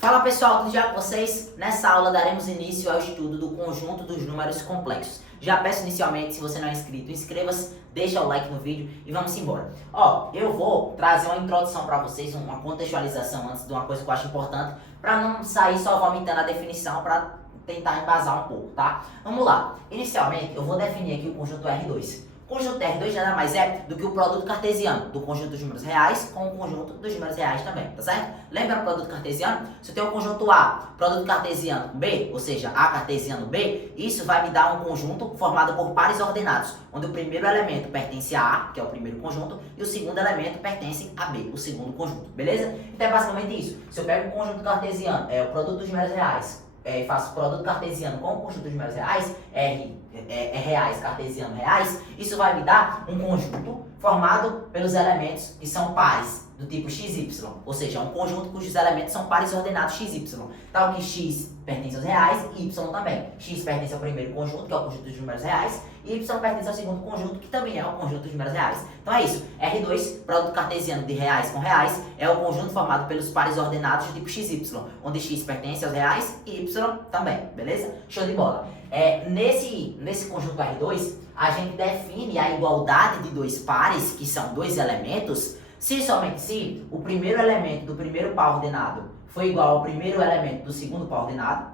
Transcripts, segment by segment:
Fala pessoal, tudo já com vocês? Nessa aula daremos início ao estudo do conjunto dos números complexos. Já peço inicialmente, se você não é inscrito, inscreva-se, deixa o like no vídeo e vamos embora. Eu vou trazer uma introdução para vocês, uma contextualização antes de uma coisa que eu acho importante, para não sair só vomitando a definição, para tentar embasar um pouco, tá? Vamos lá. Inicialmente, eu vou definir aqui o conjunto R2. O conjunto R2 nada mais é do que o produto cartesiano do conjunto dos números reais com o conjunto dos números reais também, tá certo? Lembra o produto cartesiano? Se eu tenho o conjunto A, produto cartesiano com B, ou seja, A cartesiano B, isso vai me dar um conjunto formado por pares ordenados, onde o primeiro elemento pertence a A, que é o primeiro conjunto, e o segundo elemento pertence a B, o segundo conjunto, beleza? Então é basicamente isso. Se eu pego o conjunto cartesiano, o produto dos números reais, e faço produto cartesiano com o conjunto dos números reais, reais, cartesiano, reais, isso vai me dar um conjunto formado pelos elementos que são pares do tipo XY, ou seja, um conjunto cujos elementos são pares ordenados XY, tal que X pertence aos reais e Y também. X pertence ao primeiro conjunto, que é o conjunto dos números reais, e Y pertence ao segundo conjunto, que também é o conjunto dos números reais. Então é isso, R2, produto cartesiano de reais com reais, é o conjunto formado pelos pares ordenados do tipo XY, onde X pertence aos reais e Y também, beleza? Show de bola. Nesse conjunto R2, a gente define a igualdade de dois pares, que são dois elementos, se e somente se o primeiro elemento do primeiro par ordenado foi igual ao primeiro elemento do segundo par ordenado,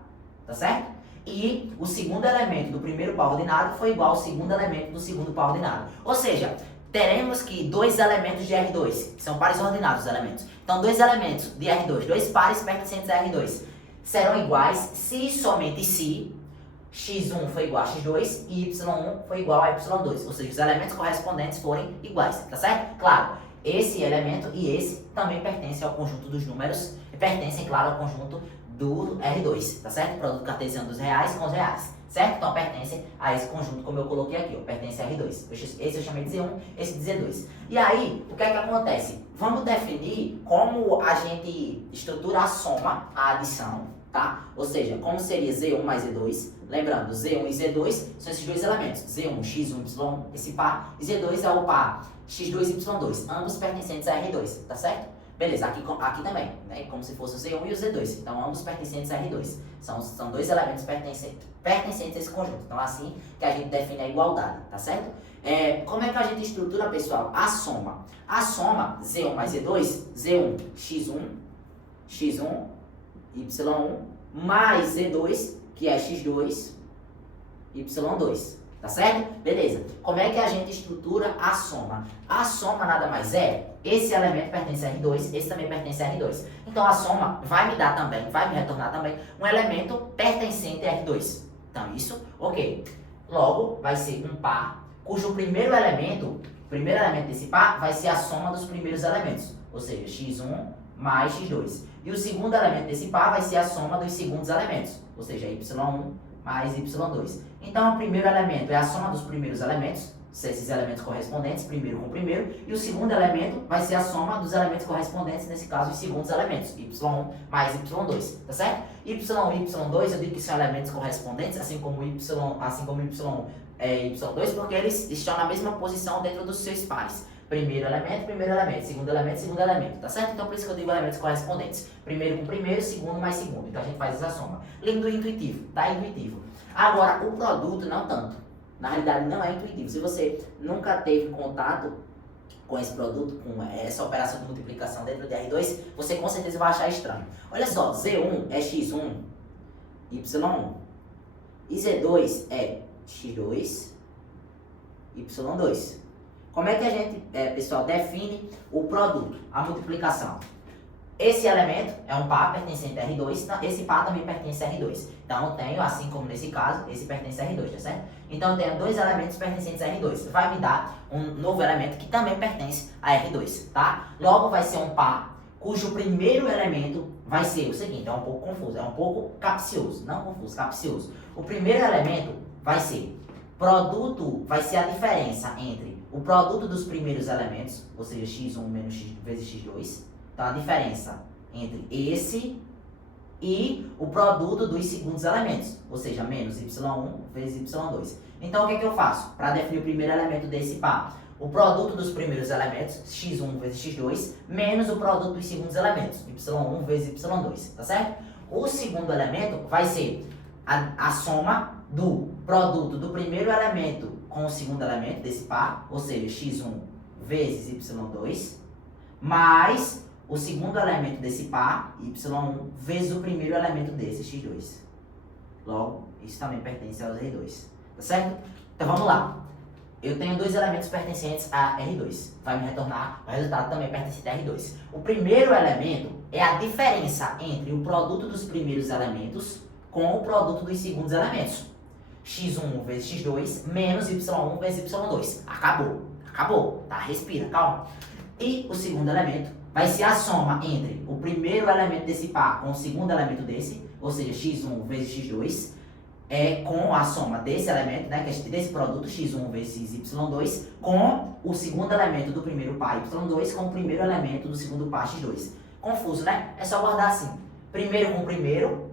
tá certo? E o segundo elemento do primeiro par ordenado foi igual ao segundo elemento do segundo par ordenado. Ou seja, teremos que dois elementos de R2, que são pares ordenados os elementos. Então, dois elementos de R2, dois pares pertencentes a R2, serão iguais se e somente se x1 foi igual a x2 e y1 foi igual a y2. Ou seja, os elementos correspondentes forem iguais, tá certo? Claro, esse elemento e esse também pertencem ao conjunto dos números, pertencem, claro, ao conjunto do R2, tá certo? Produto cartesiano dos reais com os reais, certo? Então pertencem a esse conjunto, como eu coloquei aqui, pertence a R2. Esse eu chamei de Z1, esse de Z2. E aí, o que é que acontece? Vamos definir como a gente estrutura a soma, a adição, tá? Ou seja, como seria Z1 mais Z2. Lembrando, Z1 e Z2 são esses dois elementos. Z1, X1, Y, esse par. E Z2 é o par X2 e Y2, ambos pertencentes a R2, tá certo? Beleza, aqui também, né? Como se fosse o Z1 e o Z2. Então, ambos pertencentes a R2. São dois elementos pertencentes a esse conjunto. Então, assim que a gente define a igualdade, tá certo? Como é que a gente estrutura, pessoal? A soma. A soma, Z1 mais Z2, Z1, X1, Y1, mais Z2, que é X2, Y2. Tá certo? Beleza. Como é que a gente estrutura a soma? A soma nada mais é, esse elemento pertence a R2, esse também pertence a R2. Então a soma vai me dar também, vai me retornar também um elemento pertencente a R2. Então isso, ok. Logo, vai ser um par cujo primeiro elemento desse par vai ser a soma dos primeiros elementos. Ou seja, x1 mais x2. E o segundo elemento desse par vai ser a soma dos segundos elementos. Ou seja, y1 mais y2. Então, o primeiro elemento é a soma dos primeiros elementos, esses elementos correspondentes, primeiro com primeiro, e o segundo elemento vai ser a soma dos elementos correspondentes, nesse caso, os segundos elementos, y1 mais y2, tá certo? y1 e y2, eu digo que são elementos correspondentes, assim como y1 é y2, porque eles estão na mesma posição dentro dos seus pares. Primeiro elemento, segundo elemento, tá certo? Então, por isso que eu digo elementos correspondentes. Primeiro com primeiro, segundo mais segundo. Então, a gente faz essa soma. Lindo e intuitivo, tá? Intuitivo. Agora, o produto não tanto. Na realidade, não é intuitivo. Se você nunca teve contato com esse produto, com essa operação de multiplicação dentro de R2, você com certeza vai achar estranho. Olha só, Z1 é X1, Y1. E Z2 é X2, Y2. Como é que a gente, pessoal, define o produto, a multiplicação? Esse elemento é um par pertencente a R2, esse par também pertence a R2. Então, eu tenho, assim como nesse caso, esse pertence a R2, tá certo? Então, eu tenho dois elementos pertencentes a R2. Vai me dar um novo elemento que também pertence a R2, tá? Logo, vai ser um par cujo primeiro elemento vai ser o seguinte, é um pouco confuso, é um pouco capcioso. Não confuso, capcioso. O primeiro elemento vai ser vai ser a diferença entre o produto dos primeiros elementos, ou seja, x1 menos x vezes x2. Então, a diferença entre esse e o produto dos segundos elementos, ou seja, menos y1 vezes y2. Então, o que é que eu faço para definir o primeiro elemento desse par? o produto dos primeiros elementos, x1 vezes x2, menos o produto dos segundos elementos, y1 vezes y2, tá certo? O segundo elemento vai ser a soma do produto do primeiro elemento com o segundo elemento desse par, ou seja, x1 vezes y2, mais o segundo elemento desse par, y1, vezes o primeiro elemento desse, x2. Logo, isso também pertence aos R2, tá certo? Então vamos lá. Eu tenho dois elementos pertencentes a R2. Vai me retornar o resultado também pertencente a R2. O primeiro elemento é a diferença entre o produto dos primeiros elementos com o produto dos segundos elementos. x1 vezes x2 menos y1 vezes y2. Acabou, tá? Respira, calma. E o segundo elemento vai ser a soma entre o primeiro elemento desse par com o segundo elemento desse, ou seja, x1 vezes x2, com a soma desse elemento, né, que é desse produto, x1 vezes y2, com o segundo elemento do primeiro par, y2, com o primeiro elemento do segundo par, x2. Confuso, né? É só guardar assim. Primeiro com primeiro,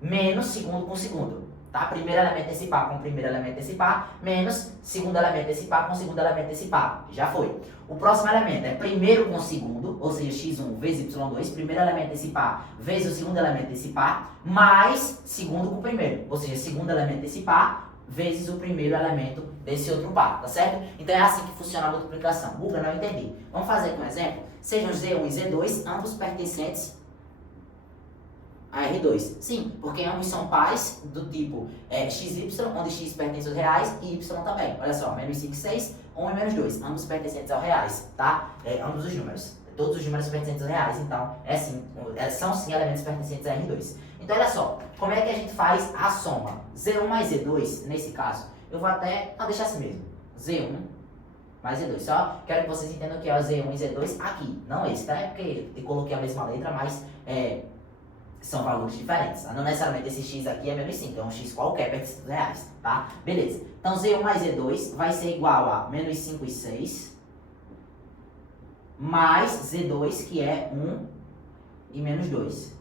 menos segundo com segundo. Tá? Primeiro elemento desse par com primeiro elemento desse par, menos segundo elemento desse par com segundo elemento desse par. Já foi. O próximo elemento é primeiro com segundo, ou seja, x1 vezes y2, primeiro elemento desse par vezes o segundo elemento desse par, mais segundo com primeiro, ou seja, segundo elemento desse par vezes o primeiro elemento desse outro par, tá certo? Então é assim que funciona a multiplicação. Guga, não entendi. Vamos fazer com um exemplo? Sejam Z1 e Z2, ambos pertencentes a R2. Sim, porque ambos são pares do tipo XY, onde X pertence aos reais e Y também. Olha só, menos 5 e 6, 1 e menos 2, ambos pertencentes aos reais, tá? Ambos os números. Todos os números pertencentes aos reais, então são sim elementos pertencentes a R2. Então olha só, como é que a gente faz a soma? Z1 mais Z2, nesse caso, eu vou até deixar assim mesmo. Z1 mais Z2. Só quero que vocês entendam que é o Z1 e Z2 aqui, não esse, tá? É porque eu coloquei a mesma letra, mas são valores diferentes. Não necessariamente esse x aqui é menos 5, é um x qualquer pertencente aos reais, tá? Beleza. Então Z1 mais Z2 vai ser igual a menos 5 e 6, mais Z2, que é 1 e menos 2.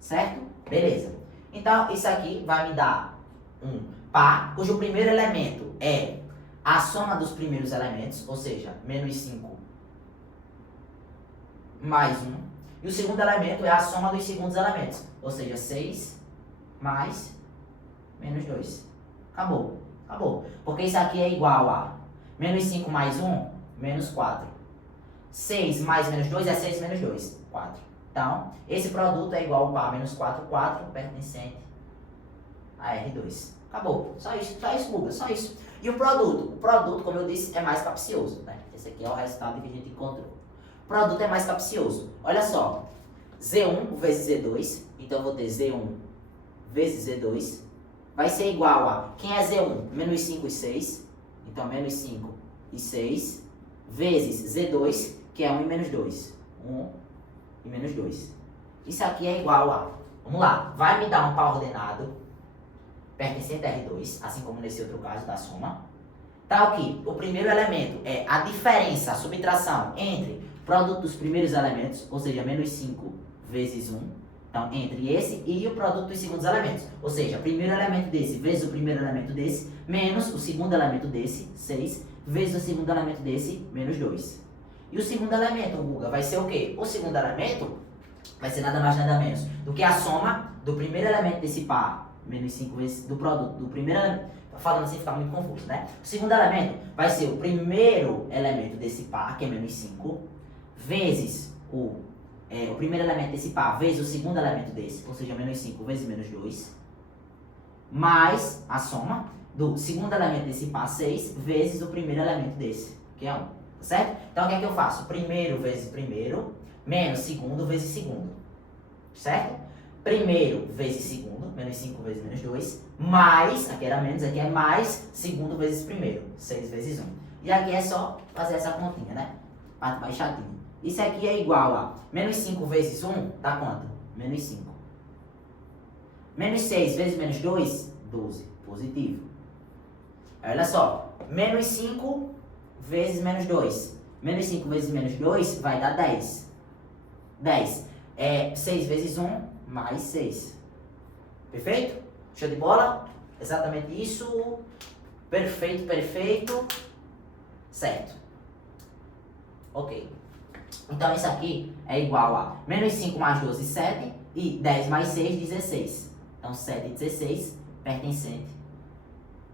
Certo? Beleza. Então, isso aqui vai me dar um par, cujo primeiro elemento é a soma dos primeiros elementos, ou seja, menos 5 mais 1. E o segundo elemento é a soma dos segundos elementos, ou seja, 6 mais menos 2. Acabou. Porque isso aqui é igual a menos 5 mais 1, menos 4. 6 mais menos 2 é 6 menos 2, 4. Então, esse produto é igual ao par menos 4, 4, pertencente a R2. Acabou. Só isso, Guga, só isso. E o produto? O produto, como eu disse, é mais capcioso, né? Esse aqui é o resultado que a gente encontrou. O produto é mais capcioso. Olha só, Z1 vezes Z2, então eu vou ter Z1 vezes Z2, vai ser igual a, quem é Z1? Menos 5 e 6, então menos 5 e 6, vezes Z2, que é 1 e menos 2. 1 e menos 2. Isso aqui é igual a, vamos lá, vai me dar um par ordenado, pertencente a R2, assim como nesse outro caso da soma. Tá aqui, o primeiro elemento é a diferença, a subtração entre o produto dos primeiros elementos, ou seja, menos 5 vezes 1. Então, entre esse e o produto dos segundos elementos. Ou seja, o primeiro elemento desse vezes o primeiro elemento desse, menos o segundo elemento desse, 6, vezes o segundo elemento desse, menos 2. E o segundo elemento, Guga, vai ser o quê? O segundo elemento vai ser nada mais nada menos do que a soma do primeiro elemento desse par, menos 5 vezes do produto do primeiro elemento. Falando assim fica muito confuso, né? O segundo elemento vai ser o primeiro elemento desse par, que é menos 5, vezes o primeiro elemento desse par, vezes o segundo elemento desse, ou seja, menos 5 vezes menos 2, mais a soma do segundo elemento desse par, 6, vezes o primeiro elemento desse, que é 1, tá certo? Então, o que é que eu faço? Primeiro vezes primeiro, menos segundo vezes segundo, certo? Primeiro vezes segundo, menos 5 vezes menos 2, mais, aqui era menos, aqui é mais segundo vezes primeiro, 6 vezes 1. E aqui é só fazer essa continha, né? Parte mais chatinha. Isso aqui é igual a menos 5 vezes 1, dá quanto? Menos 5. Menos 6 vezes menos 2, 12, positivo. Aí, olha só, menos 5 vezes menos 2. Menos 5 vezes menos 2 vai dar 10. 10 é 6 vezes 1, mais 6. Perfeito? Show de bola? Exatamente isso. Perfeito. certo? Ok. Então isso aqui é igual a menos 5 mais 12, 7, e 10 mais 6, 16. Então 7 e 16 pertencente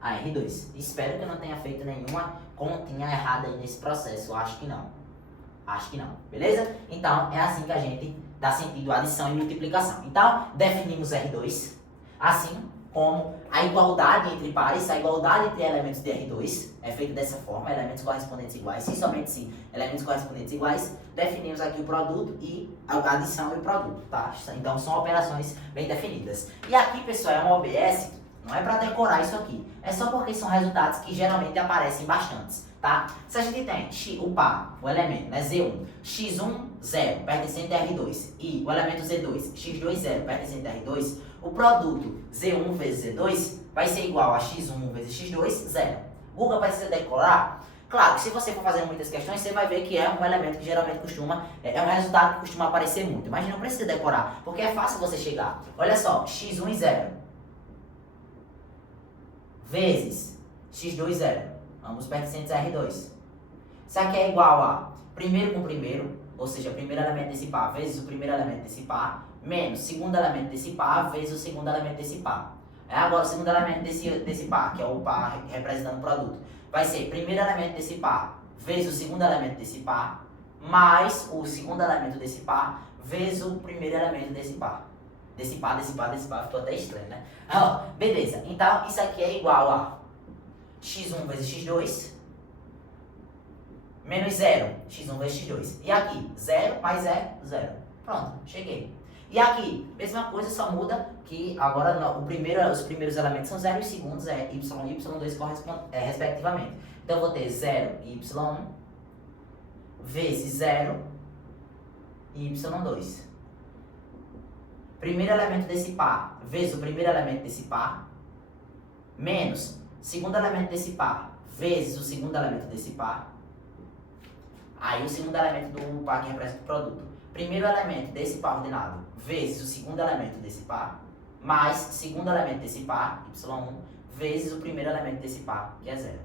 a R2. Espero que eu não tenha feito nenhuma continha errada aí nesse processo, eu acho que não. Acho que não, beleza? Então é assim que a gente dá sentido à adição e multiplicação. Então definimos R2, assim como a igualdade entre pares, a igualdade entre elementos de R2 é feita dessa forma, elementos correspondentes iguais, se somente se elementos correspondentes iguais, definimos aqui o produto e a adição e o produto, tá? Então são operações bem definidas. E aqui, pessoal, é um OBS, não é para decorar isso aqui, é só porque são resultados que geralmente aparecem bastantes, tá? Se a gente tem o par, o elemento, né, Z1, x1, 0, pertencente a R2, e o elemento Z2, x2, 0, pertencente a R2, o produto Z1 vezes Z2 vai ser igual a x1 vezes x2, 0. Google precisa decorar? Claro que se você for fazendo muitas questões, você vai ver que é um elemento que geralmente costuma, é um resultado que costuma aparecer muito. Mas não precisa decorar, porque é fácil você chegar. Olha só, x1 e 0 vezes x2, 0. Ambos pertencentes a R2. Isso aqui é igual a primeiro com primeiro, ou seja, o primeiro elemento desse par vezes o primeiro elemento desse par, menos o segundo elemento desse par vezes o segundo elemento desse par. Agora o segundo elemento desse par, que é o par representando o produto, vai ser primeiro elemento desse par vezes o segundo elemento desse par, mais o segundo elemento desse par vezes o primeiro elemento desse par. Desse par, ficou até estranho, né? Beleza, então isso aqui é igual a x1 vezes x2 menos 0, x1 vezes x2. E aqui, 0 mais 0, 0. Pronto, cheguei. E aqui, mesma coisa, só muda que agora os primeiros elementos são 0 e os segundos é y e y2 respectivamente. Então eu vou ter 0 e y1 vezes 0 e y2. Primeiro elemento desse par vezes o primeiro elemento desse par, menos segundo elemento desse par vezes o segundo elemento desse par. Aí o segundo elemento do par que representa o produto. Primeiro elemento desse par ordenado vezes o segundo elemento desse par, mais segundo elemento desse par, y1, vezes o primeiro elemento desse par, que é 0.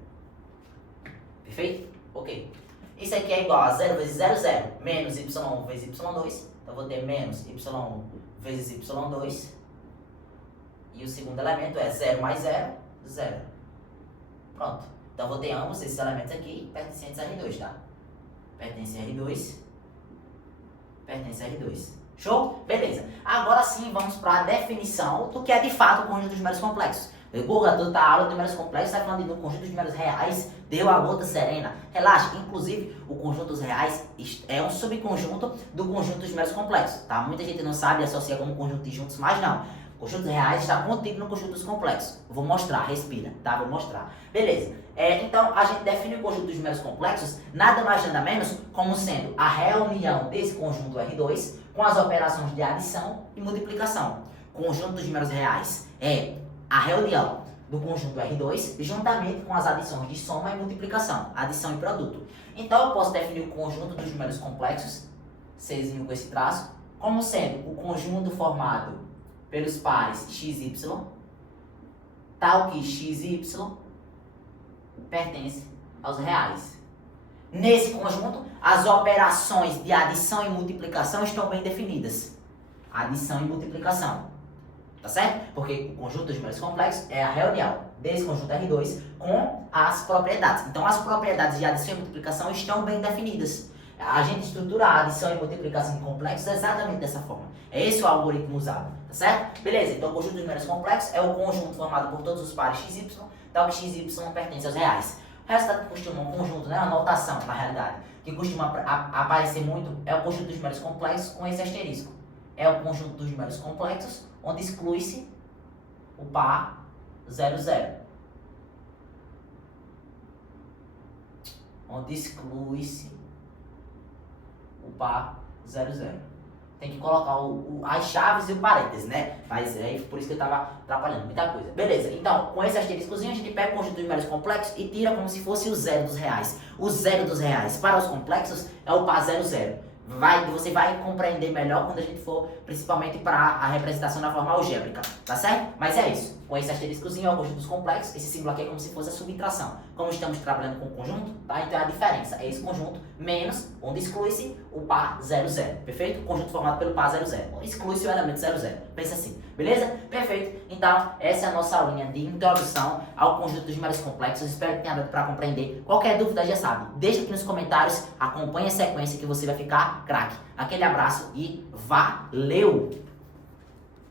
Perfeito? Ok. Isso aqui é igual a 0 vezes 0, 0, menos y1 vezes y2. Então eu vou ter menos y1 vezes y2. E o segundo elemento é 0 mais 0, 0. Pronto. Então eu vou ter ambos esses elementos aqui pertencentes a R2, tá? Pertence a R2. Pertence a R2. Show? Beleza. Agora sim vamos para a definição do que é de fato o conjunto de números complexos. Google, toda a aula de números complexos está falando de um conjunto de números reais, deu a gota serena. Relaxa, inclusive o conjunto dos reais é um subconjunto do conjunto dos números complexos, tá? Muita gente não sabe e associa como conjunto de juntos, mas não. O conjunto dos reais está contido no conjunto dos complexos. Vou mostrar, respira, tá? Vou mostrar. Beleza. Então a gente define o conjunto dos números complexos nada mais nada menos como sendo a reunião desse conjunto R2 com as operações de adição e multiplicação. O conjunto dos números reais é a reunião do conjunto R2 juntamente com as adições de soma e multiplicação, adição e produto. Então eu posso definir o conjunto dos números complexos, Czinho com esse traço, como sendo o conjunto formado pelos pares xy, tal que xy pertence aos reais. Nesse conjunto, as operações de adição e multiplicação estão bem definidas. Adição e multiplicação. Tá certo? Porque o conjunto dos números complexos é a reunião desse conjunto R2 com as propriedades. Então, as propriedades de adição e multiplicação estão bem definidas. A gente estrutura a adição e multiplicação em complexos exatamente dessa forma. É esse o algoritmo usado. Tá certo? Beleza. Então, o conjunto dos números complexos é o conjunto formado por todos os pares xy, tal que xy pertence aos reais. O resultado que costuma, um conjunto, né, uma notação na realidade, que costuma aparecer muito é o conjunto dos números complexos com esse asterisco. É o conjunto dos números complexos onde exclui-se o par 0, 0. Onde exclui-se o par 0, 0. Tem que colocar as chaves e o parênteses, né? Mas é por isso que eu estava atrapalhando muita coisa. Beleza, então, com esse asteriscozinho, a gente pega o conjunto de números complexos e tira como se fosse o zero dos reais. O zero dos reais para os complexos é o par 0, 0. Você vai compreender melhor quando a gente for, principalmente para a representação na forma algébrica, tá certo? Mas é isso. com esse asteriscozinho, é o conjunto dos complexos. Esse símbolo aqui é como se fosse a subtração. Como estamos trabalhando com conjunto, tá? Então a diferença é esse conjunto menos, onde exclui-se o par 0, 0. Perfeito? O conjunto formado pelo par 0, 0. Exclui-se o elemento 0, 0. Pensa assim. Beleza? Perfeito. Então, essa é a nossa aulinha de introdução ao conjunto dos números complexos. Espero que tenha dado para compreender. Qualquer dúvida, já sabe. Deixa aqui nos comentários. Acompanhe a sequência que você vai ficar craque. Aquele abraço e valeu!